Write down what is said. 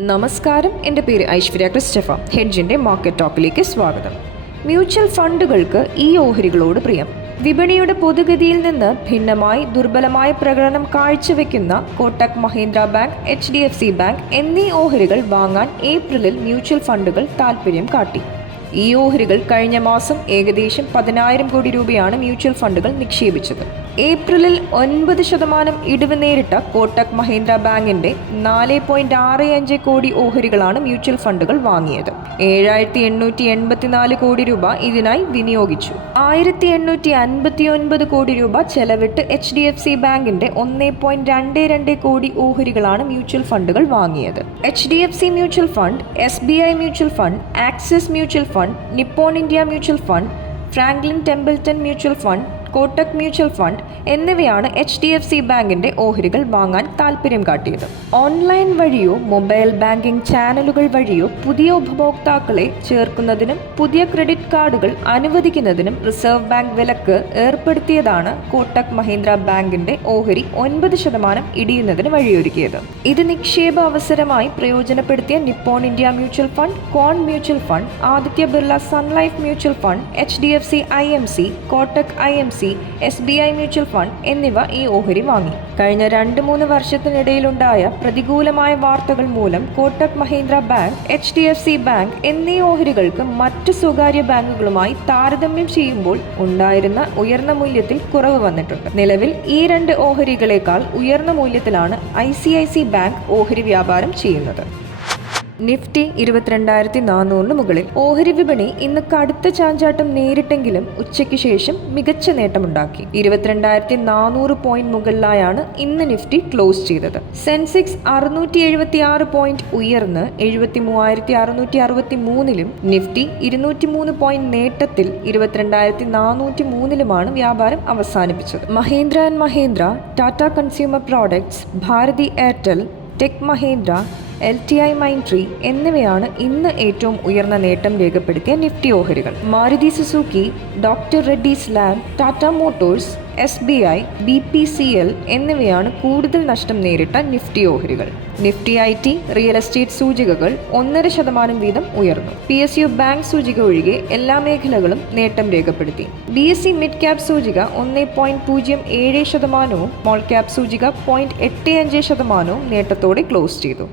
നമസ്കാരം. എന്റെ പേര് ഐശ്വര്യ ക്രിസ്റ്റഫ. ഹെഡ്ജിന്റെ മാർക്കറ്റ് ടോക്കിലേക്ക് സ്വാഗതം. മ്യൂച്വൽ ഫണ്ടുകൾക്ക് ഈ ഓഹരികളോട് പ്രിയം. വിപണിയുടെ പൊതുഗതിയിൽ നിന്ന് ഭിന്നമായി ദുർബലമായ പ്രകടനം കാഴ്ചവെക്കുന്ന Kotak Mahindra bank H bank എന്നീ ഓഹരികൾ വാങ്ങാൻ ഏപ്രിലിൽ മ്യൂച്വൽ ഫണ്ടുകൾ താൽപ്പര്യം കാട്ടി. ഈ ഓഹരികൾ കഴിഞ്ഞ മാസം ഏകദേശം പതിനായിരം കോടി രൂപയാണ് മ്യൂച്വൽ ഫണ്ടുകൾ നിക്ഷേപിച്ചത്. ഏപ്രിലിൽ ഒൻപത് ശതമാനം ഇടിവ് നേരിട്ട കോട്ടക് മഹീന്ദ്ര ബാങ്കിന്റെ നാല് പോയിന്റ് ആറ് അഞ്ച് കോടി ഓഹരികളാണ് മ്യൂച്വൽ ഫണ്ടുകൾ വാങ്ങിയത്. ഏഴായിരത്തി എണ്ണൂറ്റി എൺപത്തിനാല് കോടി രൂപ ഇതിനായി വിനിയോഗിച്ചു. ആയിരത്തി എണ്ണൂറ്റി അൻപത്തി ഒൻപത് കോടി രൂപ ചെലവിട്ട് എച്ച് ഡി എഫ് സി ബാങ്കിന്റെ ഒന്ന് പോയിന്റ് രണ്ട് രണ്ട് കോടി ഓഹരികളാണ് മ്യൂച്വൽ ഫണ്ടുകൾ വാങ്ങിയത്. H D F C mutual fund S B I mutual fund Axis mutual fund Nippon India mutual fund Franklin Templeton mutual fund Kotak mutual fund എന്നിവയാണ് H D F C ബാങ്കിന്റെ ഓഹരികൾ വാങ്ങാൻ താൽപ്പര്യം കാട്ടിയത്. ഓൺലൈൻ വഴിയോ mobile banking ചാനലുകൾ വഴിയോ പുതിയ ഉപഭോക്താക്കളെ ചേർക്കുന്നതിനും പുതിയ ക്രെഡിറ്റ് കാർഡുകൾ അനുവദിക്കുന്നതിനും റിസർവ് ബാങ്ക് വിലക്ക് ഏർപ്പെടുത്തിയതാണ് കോട്ടക് മഹീന്ദ്ര ബാങ്കിന്റെ ഓഹരി ഒൻപത് ശതമാനം ഇടിയുന്നതിന് വഴിയൊരുക്കിയത്. ഇത് നിക്ഷേപ അവസരമായി പ്രയോജനപ്പെടുത്തിയ Nippon India mutual fund cone mutual fund Aditya Birla Sun Life mutual fund H D F C I M C Kotak I M C S B I mutual fund എന്നിവ ഈ ഓഹരി വാങ്ങി. കഴിഞ്ഞ രണ്ട് മൂന്ന് വർഷത്തിനിടയിലുണ്ടായ പ്രതികൂലമായ വാർത്തകൾ മൂലം Kotak Mahindra bank H D F C bank എന്നീ ഓഹരികൾക്ക് മറ്റ് സ്വകാര്യ ബാങ്കുകളുമായി താരതമ്യം ചെയ്യുമ്പോൾ ഉണ്ടായിരുന്ന ഉയർന്ന മൂല്യത്തിൽ കുറവ് വന്നിട്ടുണ്ട്. നിലവിൽ ഈ രണ്ട് ഓഹരികളേക്കാൾ ഉയർന്ന മൂല്യത്തിലാണ് I C I C bank ഓഹരി വ്യാപാരം ചെയ്യുന്നത്. നിഫ്റ്റി ഇരുപത്തിരണ്ടായിരത്തി നാനൂറിന് മുകളിൽ. ഓഹരി വിപണി ഇന്ന് കടുത്ത ചാഞ്ചാട്ടം നേരിട്ടെങ്കിലും ഉച്ചയ്ക്ക് ശേഷം മികച്ച നേട്ടമുണ്ടാക്കി. ഇരുപത്തിരണ്ടായിരത്തി നാനൂറ് പോയിന്റ് മുകളിലായാണ് ഇന്ന് നിഫ്റ്റി ക്ലോസ് ചെയ്തത്. സെൻസെക്സ് അറുന്നൂറ്റി എഴുപത്തി ആറ് പോയിന്റ് ഉയർന്ന് എഴുപത്തി മൂവായിരത്തി അറുന്നൂറ്റി അറുപത്തി മൂന്നിലും നിഫ്റ്റി ഇരുന്നൂറ്റി മൂന്ന് പോയിന്റ് നേട്ടത്തിൽ ഇരുപത്തിരണ്ടായിരത്തി നാനൂറ്റി മൂന്നിലുമാണ് വ്യാപാരം അവസാനിപ്പിച്ചത്. Mahindra and Mahindra Tata consumer products Bharti Airtel tech Mahindra L T I Mindtree എന്നിവയാണ് ഇന്ന് ഏറ്റവും ഉയർന്ന നേട്ടം രേഖപ്പെടുത്തിയ നിഫ്റ്റി ഓഹരികൾ. Maruti Suzuki doctor Reddy's lab Tata motors S B I B P C L എന്നിവയാണ് കൂടുതൽ നഷ്ടം നേരിട്ട നിഫ്റ്റി ഓഹരികൾ. Nifty I T real estate സൂചികകൾ ഒന്നര ശതമാനം വീതം ഉയർന്നു. പി എസ് യു ബാങ്ക് സൂചിക ഒഴികെ എല്ലാ മേഖലകളും നേട്ടം രേഖപ്പെടുത്തി. B S C mid cap സൂചിക ഒന്ന് പോയിന്റ് പൂജ്യം ഏഴ് ശതമാനവും സ്മോൾ ക്യാപ് സൂചിക പോയിന്റ് എട്ട് അഞ്ച് ശതമാനവും നേട്ടത്തോടെ ക്ലോസ് ചെയ്തു.